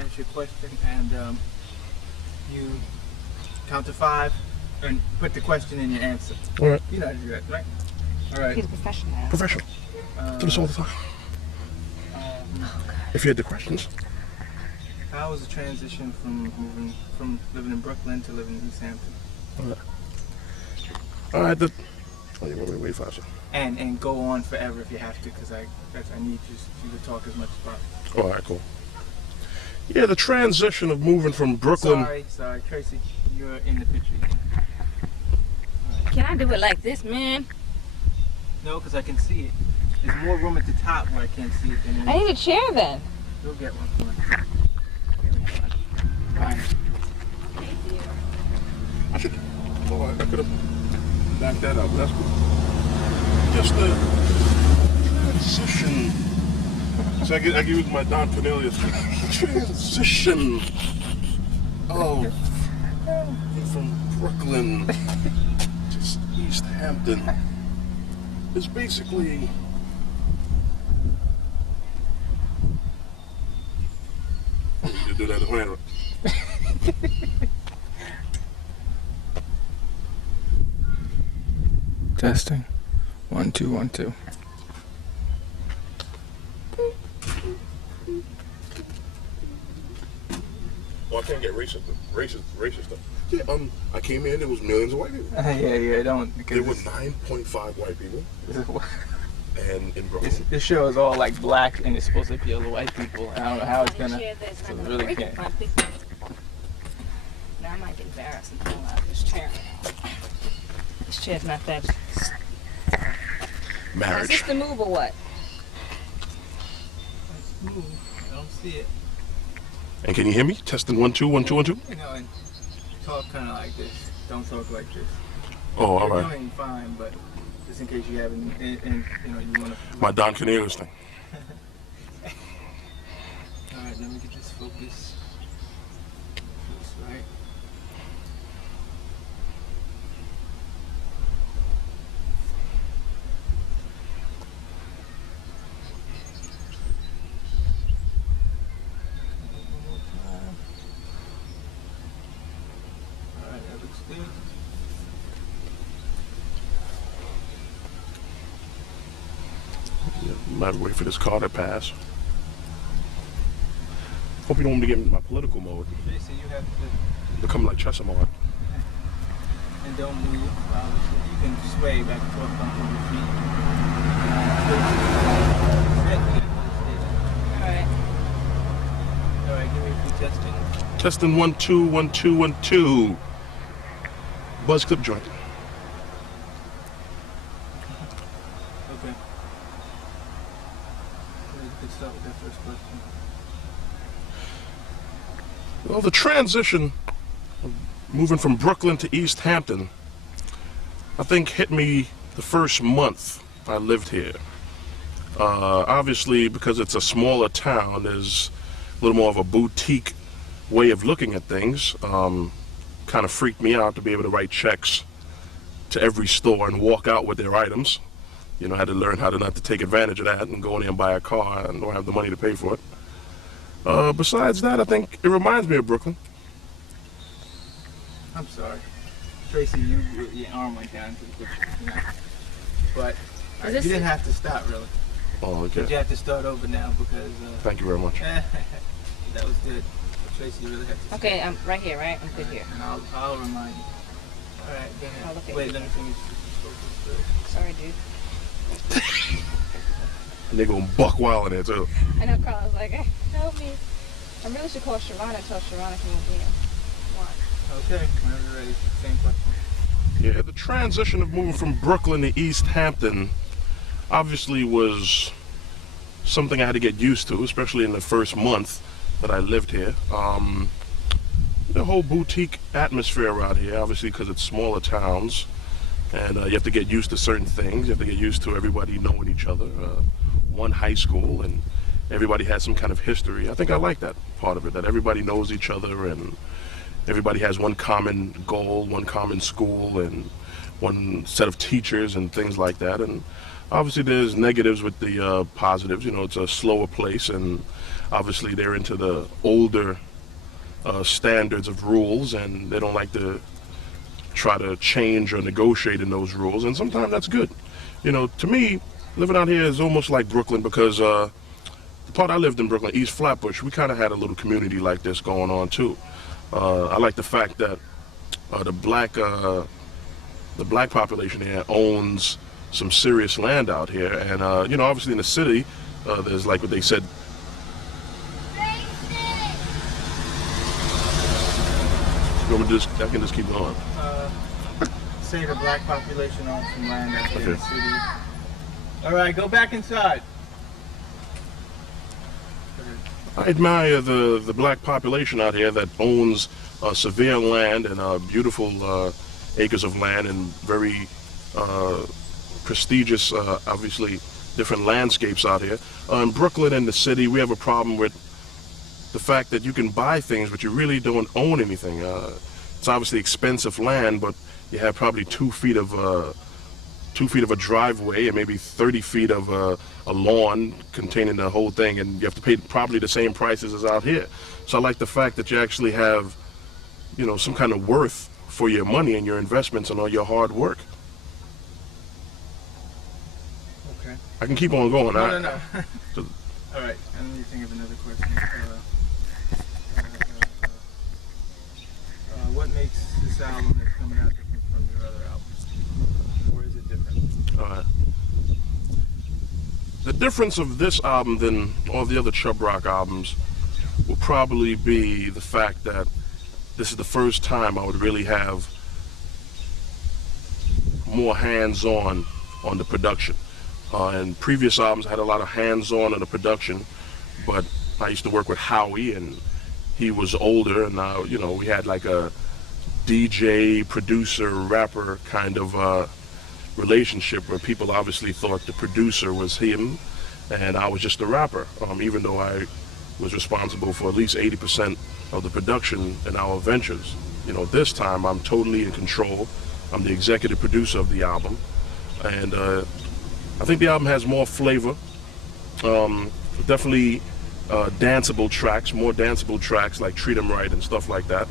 ask you a question, and you count to 5 and put the question in your answer. All right. You know how to do that, right? All right. He's a professional. Professional. Do this all the time. If you had the questions. How was the transition from moving from living in Brooklyn to living in East Hampton? All right. Wait 5 seconds. And go on forever if you have to, because I need you to talk as much as possible. All right, cool. Yeah, the transition of moving from Brooklyn. Sorry, Tracy, you're in the picture again. Can I do it like this, man? No, because I can see it. There's more room at the top where I can't see it than I need a chair then. You'll get one. Fine. I should. Oh, I could have backed that up. That's cool. Just the transition. So I can use my Don Cornelius transition of from Brooklyn to East Hampton is basically you do that later. Testing. 1 2 1 2. Well, I can't get racist stuff. Yeah, I came in, there was millions of white people. Yeah, don't. There were 9.5 white people. And in Brooklyn. This show is all like black and it's supposed to appeal to white people. I don't know how it's gonna. So it really can't. Now I might get embarrassed and pull out this chair. This chair's not that. Marriage. Is this the move or what? Let's move. I don't see it. And can you hear me? Testing 1 2 1 2 1 2. You know, and talk kind of like this. Don't talk like this. Oh, all You're right. doing fine, but just in case you haven't, and you know, you want to. My Don Cornelius thing. All right, let me get this focus. That's right. One more time. All right, that looks good. Might wait for this car to pass. Hope you don't want me to get into my political mode. Jason, you have to. Become like Chesimard. And don't move. You can sway back and forth on your feet. Alright. Alright, give me a suggestion. Testing 1 2 1 2 1 2. Buzz clip joint. Okay. Let's start with that first question. Well, the transition of moving from Brooklyn to East Hampton, I think hit me the first month I lived here. Obviously, because it's a smaller town, there's a little more of a boutique way of looking at things. Kind of freaked me out to be able to write checks to every store and walk out with their items. You know, I had to learn how to not to take advantage of that and go in there and buy a car and don't have the money to pay for it. Besides that, I think it reminds me of Brooklyn. I'm sorry. Tracy, your arm went down to the picture. You know. But you didn't have to stop, really. Oh, okay. But you have to start over now because... Thank you very much. that was good. Tracy, you really have to stop. Okay, I'm right here, right? I'm good here. And I'll remind you. All right, go ahead. I'll look at Wait, you. let me finish this focus. Sorry, dude. And they're gonna buck wild in there too. I know Carl was like, help me. I really should call Sharana and tell Sharana can move me. Okay, whenever you're ready. Same question. Yeah, the transition of moving from Brooklyn to East Hampton obviously was something I had to get used to, especially in the first month that I lived here. The whole boutique atmosphere around here, obviously because it's smaller towns, and you have to get used to certain things. You have to get used to everybody knowing each other. One high school, and everybody has some kind of history. I think I like that part of it, that everybody knows each other and everybody has one common goal, one common school, and one set of teachers and things like that. And Obviously, there's negatives with the positives. You know, it's a slower place, and obviously they're into the older standards of rules, and they don't like to try to change or negotiate in those rules, and sometimes that's good. You know, to me, living out here is almost like Brooklyn, because the part I lived in Brooklyn, East Flatbush, we kind of had a little community like this going on too. I like the fact that the black population here owns some serious land out here, and you know, obviously in the city, there's like what they said. You want me to I can just keep going. Say the black population owns some land out here in the city. All right, go back inside. I admire the black population out here that owns severe land and beautiful acres of land and very prestigious, obviously, different landscapes out here. In Brooklyn and the city, we have a problem with the fact that you can buy things, but you really don't own anything. It's obviously expensive land, but you have probably 2 feet of a driveway and maybe 30 feet of a lawn containing the whole thing, and you have to pay probably the same prices as out here. So I like the fact that you actually have, you know, some kind of worth for your money and your investments and all your hard work. Okay. I can keep on going. No. All right, let me think of another question. What makes this album that's coming out different from your other albums? Or is it different? The difference of this album than all the other Chubb Rock albums will probably be the fact that this is the first time I would really have more hands-on on the production. In previous albums, I had a lot of hands-on the production, but I used to work with Howie, and he was older, and now, you know, we had like a DJ, producer, rapper kind of relationship where people obviously thought the producer was him and I was just a rapper, even though I was responsible for at least 80% of the production in our ventures. You know, this time I'm totally in control. I'm the executive producer of the album, and I think the album has more flavor, definitely danceable tracks, more danceable tracks like Treat 'Em Right and stuff like that.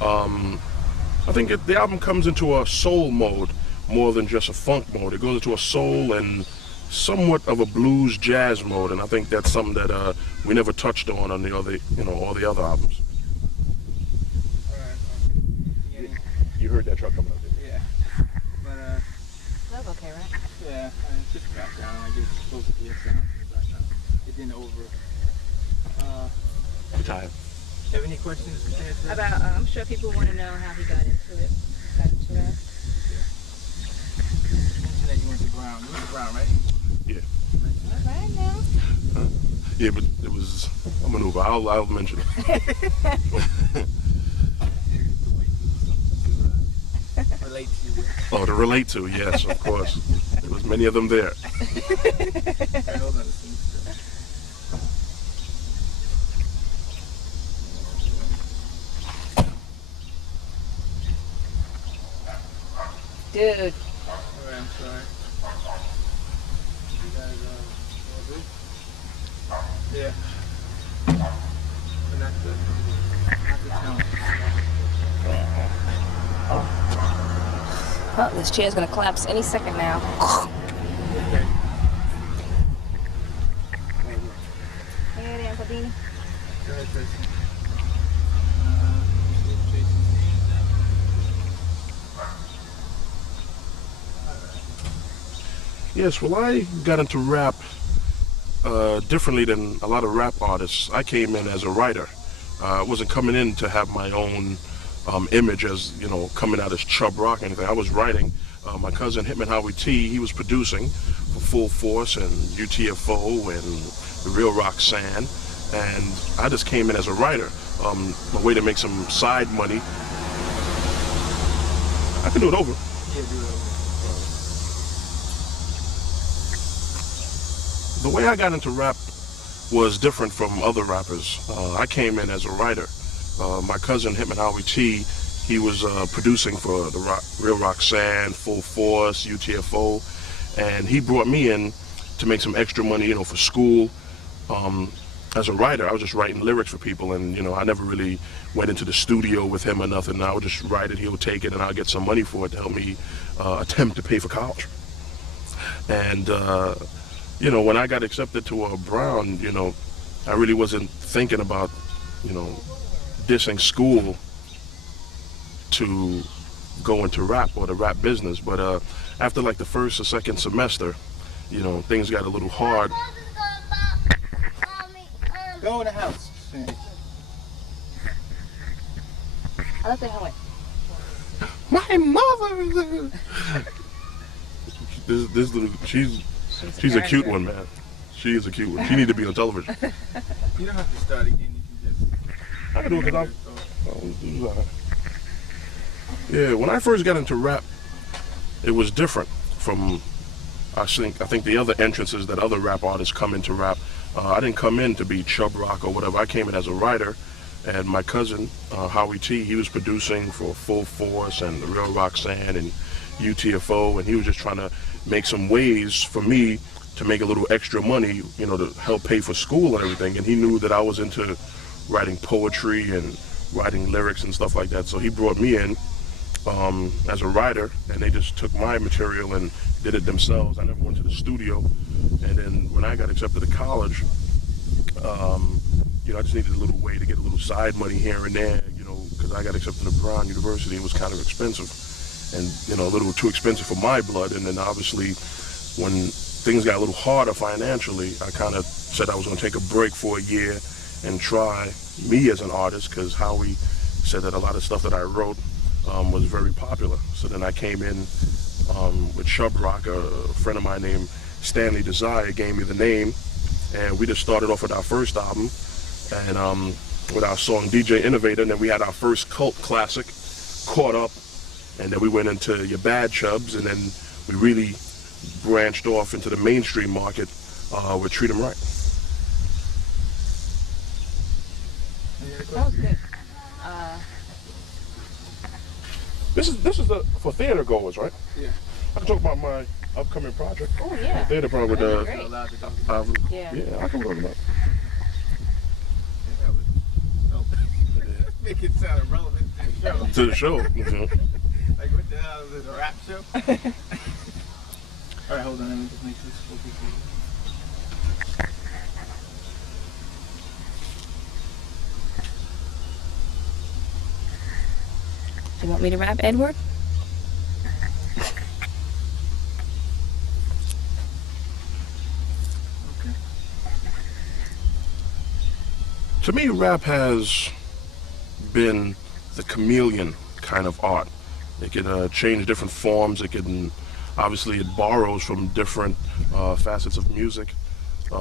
I think the album comes into a soul mode more than just a funk mode. It goes into a soul and somewhat of a blues jazz mode, and I think that's something that we never touched on the other, you know, all the other albums. All right. Okay. You heard that truck coming up there? Yeah. But That's okay, right? yeah, it's just background. I guess it's supposed to be a sound in the background. It didn't over. Time. You have any questions to answer? About, I'm sure people want to know how he got into it. Got into that. You mentioned that you went to Brown. You went to Brown, right? Yeah. All right now. Yeah, but it was a maneuver. I'll mention it. Relate to you. Oh, to relate to, yes, of course. There was many of them there. Alright, hold on. Dude. Alright, I'm sorry. You guys, all good? Yeah. But not the talent. Oh, this chair's gonna collapse any second now. Okay. Hey there, Padini. Go ahead, Tracy. Yes, well, I got into rap differently than a lot of rap artists. I came in as a writer. I wasn't coming in to have my own image as, you know, coming out as Chubb Rock or anything. I was writing. My cousin Hitman Howie T, he was producing for Full Force and UTFO and The Real Roxanne, and I just came in as a writer, a way to make some side money. I can do it over. Yeah, do it over. The way I got into rap was different from other rappers. I came in as a writer. My cousin Hitman Howie T, he was producing for the Real Roxanne, Full Force, UTFO, and he brought me in to make some extra money, you know, for school. As a writer, I was just writing lyrics for people, and you know, I never really went into the studio with him or nothing. I would just write it, he would take it, and I'll get some money for it to help me attempt to pay for college. And you know, when I got accepted to Brown, you know, I really wasn't thinking about, you know, dissing school to go into rap or the rap business. But after like the first or second semester, you know, things got a little hard. Go in the house. I left it home. My mother. This little, she's a cute one, man. She is a cute one. She needs to be on television. You don't have to start again. You can just. I can do it because yeah, when I first got into rap, it was different from I think the other entrances that other rap artists come into rap. I didn't come in to be Chubb Rock or whatever. I came in as a writer, and my cousin, Howie T, he was producing for Full Force and The Real Roxanne and UTFO, and he was just trying to make some ways for me to make a little extra money, you know, to help pay for school and everything. And he knew that I was into writing poetry and writing lyrics and stuff like that, so he brought me in as a writer, and they just took my material and did it themselves. I never went to the studio. And then when I got accepted to college, you know, I just needed a little way to get a little side money here and there, you know, because I got accepted to Brown University. It was kind of expensive and, you know, a little too expensive for my blood. And then obviously when things got a little harder financially, I kind of said I was going to take a break for a year and try me as an artist, because Howie said that a lot of stuff that I wrote was very popular. So then I came in with Chubb Rock. A friend of mine named Stanley Desire gave me the name, and we just started off with our first album and with our song DJ Innovator, and then we had our first cult classic, Caught Up, and then we went into Your Bad Chubbs, and then we really branched off into the mainstream market with Treat 'Em Right. That was good. This is for theater goers, right? Yeah. I can talk about my upcoming project. Oh yeah. Theater project with Great. yeah, I can talk about it. That would make it sound irrelevant to the show. To the show. Like, what the hell is this, a rap show? Alright, hold on, let me just make this focus here. You want me to rap, Edward? Okay. To me, rap has been the chameleon kind of art. It can change different forms. It can, obviously, it borrows from different facets of music,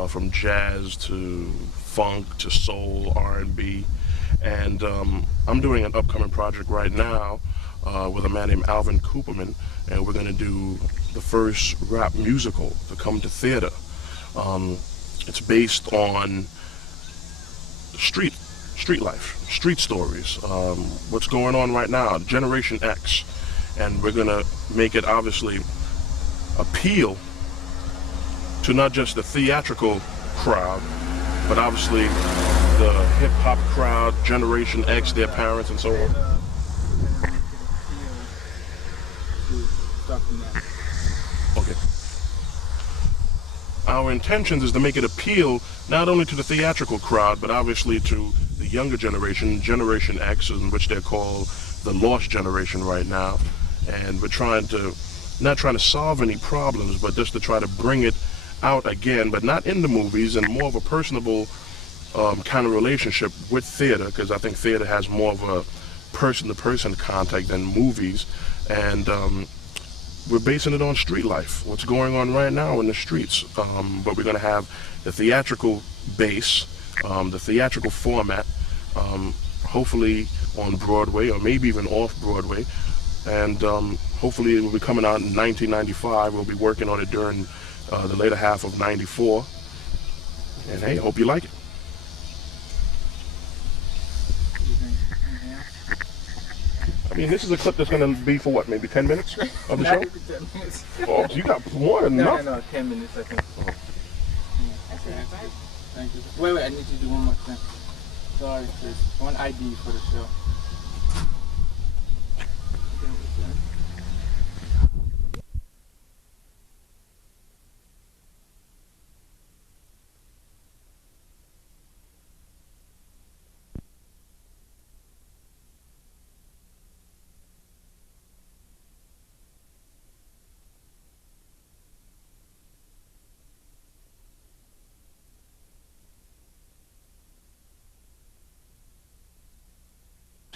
from jazz to funk to soul, R&B. And I'm doing an upcoming project right now with a man named Alvin Cooperman, and we're going to do the first rap musical to come to theater. It's based on street life, street stories, what's going on right now, Generation X. And we're going to make it obviously appeal to not just the theatrical crowd, but obviously the hip-hop crowd, Generation X, their parents, and so on. Okay. Our intentions is to make it appeal not only to the theatrical crowd, but obviously to the younger generation, Generation X, in which they're called the lost generation right now. And we're not trying to solve any problems, but just to try to bring it out again, but not in the movies, and more of a personable kind of relationship with theater, because I think theater has more of a person-to-person contact than movies. And we're basing it on street life, what's going on right now in the streets. But we're going to have the theatrical base, the theatrical format, hopefully on Broadway or maybe even off Broadway. And hopefully it will be coming out in 1995. We'll be working on it during the later half of '94. And hey, I hope you like it. I mean, this is a clip that's going to be for what, maybe 10 minutes of the show? Not even 10 minutes. Oh, so you got more than No, enough. no, 10 minutes, I think. Oh. That's it, right? Thank you. Wait, I need to do one more thing. Sorry, Chris. One ID for the show.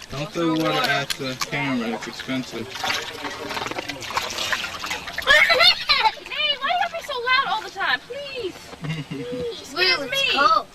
Don't throw water at the camera, it's expensive. Hey, why do you be so loud all the time? Please. Please, excuse me. Cold.